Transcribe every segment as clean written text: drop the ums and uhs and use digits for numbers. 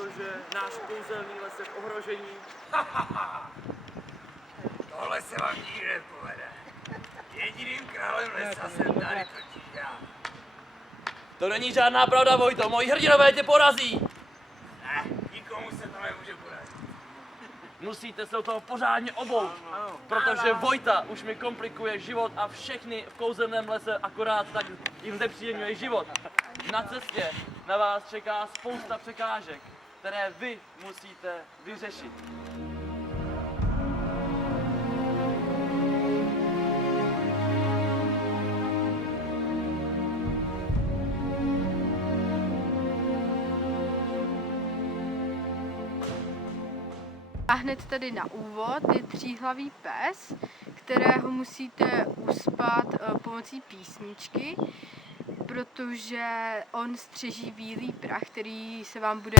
protože náš kouzelný les je v ohrožení. Tohle se vám nikdy nepovede. Jediným králem lesa jsem tady totiž já. To není žádná pravda, Vojto, moji hrdinové tě porazí! Ne, nikomu se to nemůže podařit. Musíte se do toho pořádně obout, protože Vojta už mi komplikuje život a všechny v kouzelném lese akorát tak jim znepříjemňuje život. Na cestě na vás čeká spousta překážek, které vy musíte vyřešit. A hned tady na úvod je tříhlavý pes, kterého musíte uspat pomocí písničky, protože on střeží bílý prach, který se vám bude...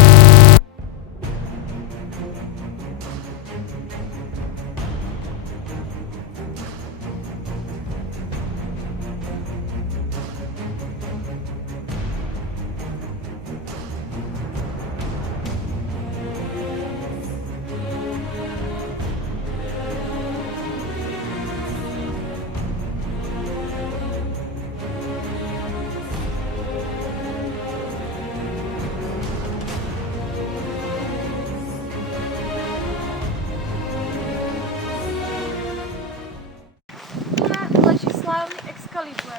Leží slávny Excalibur.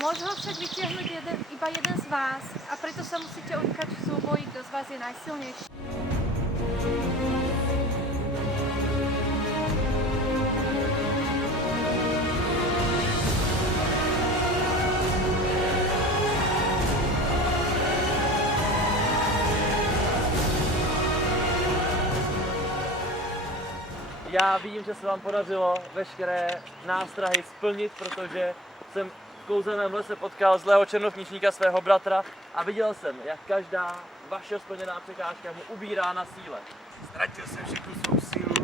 Môže ho však vytiahnuť iba jeden z vás a preto sa musíte utkať v súboji, kto z vás je najsilnejší. Já vím, že se vám podařilo veškeré nástrahy splnit, protože jsem v kouzelném lese potkal zlého černoknižníka, svého bratra, a viděl jsem, jak každá vaše splněná překážka mu ubírá na síle. Ztratil jsem všechnu svou sílu.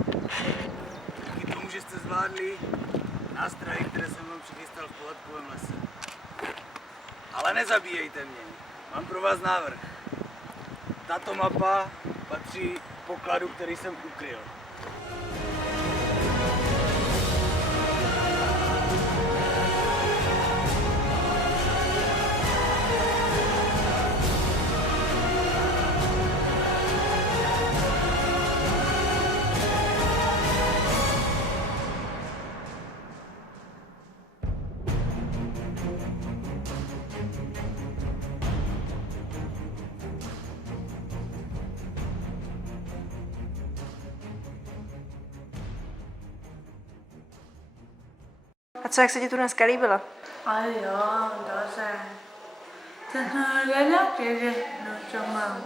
Díky tomu, že jste zvládli nástrahy, které jsem vám přichystal v pohádkovém lese. Ale nezabíjejte mě. Mám pro vás návrh. Tato mapa patří pokladu, který jsem ukryl. A co, jak se ti tu dneska líbilo? Ale jo, dobře. Ten relativně, no co mám.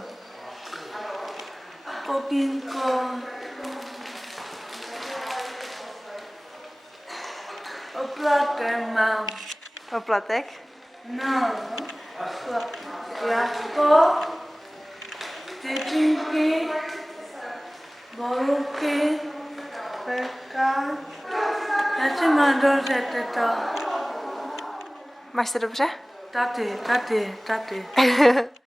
Popínko. Oplatek mám. Oplatek? No. Jasko. Tyčinky. Borůvky. Peka. Já si mám dobře, teto. Máš se dobře? Taty.